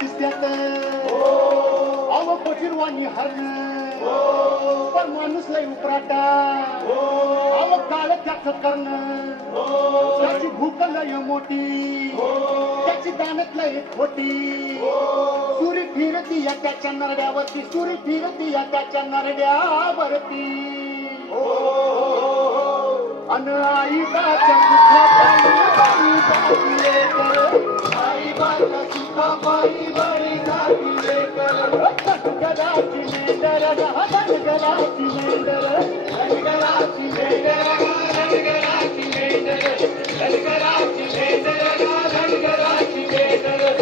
दिसत्यात अव फजीरवाणी हरण पण माणूस लय उपराटा अव काळ त्याच करणं त्याची भूक लय मोठी त्याची दानत लय खोटी सुरी फिरती या त्याच्या नरड्यावरती सुरी फिरती या त्याच्या नरड्यावरती अन आई बाच्या सुखापायी आई बाच्या सुखापायी बळी झाली धनगराची मेंढर धनगराची मेंढर धनगराची मेंढर धनगराची मेंढर धनगराची मेंढर धनगराची मेंढर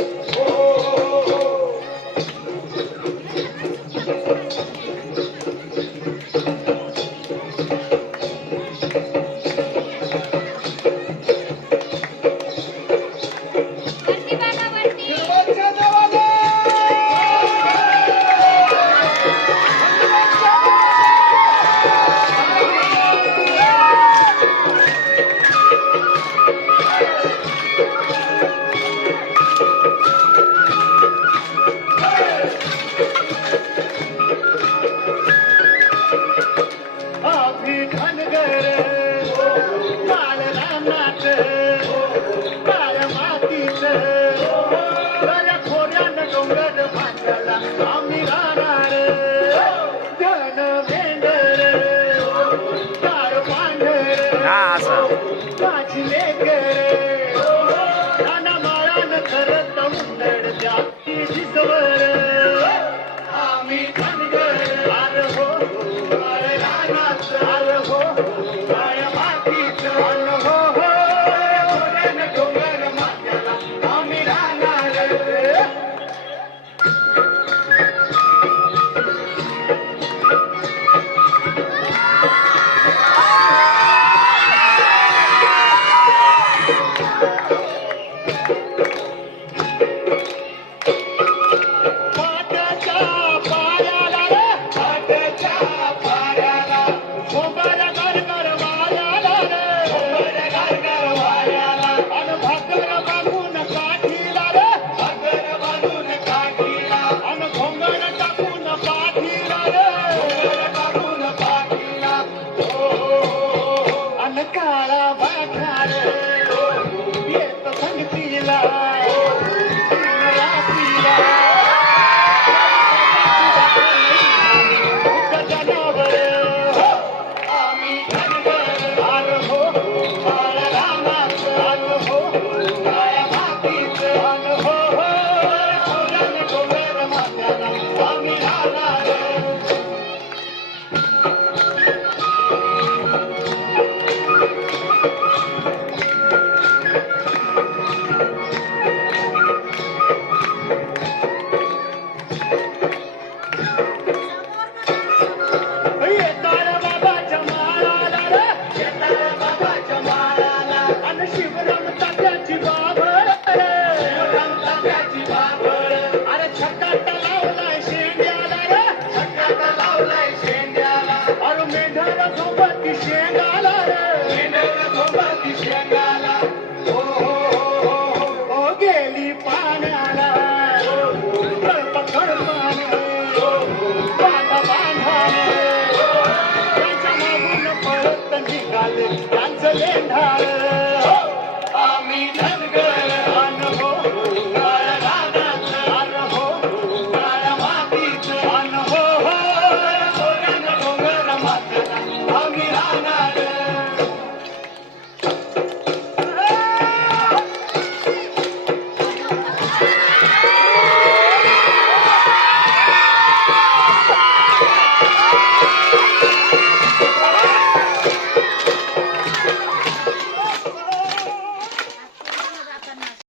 Dale,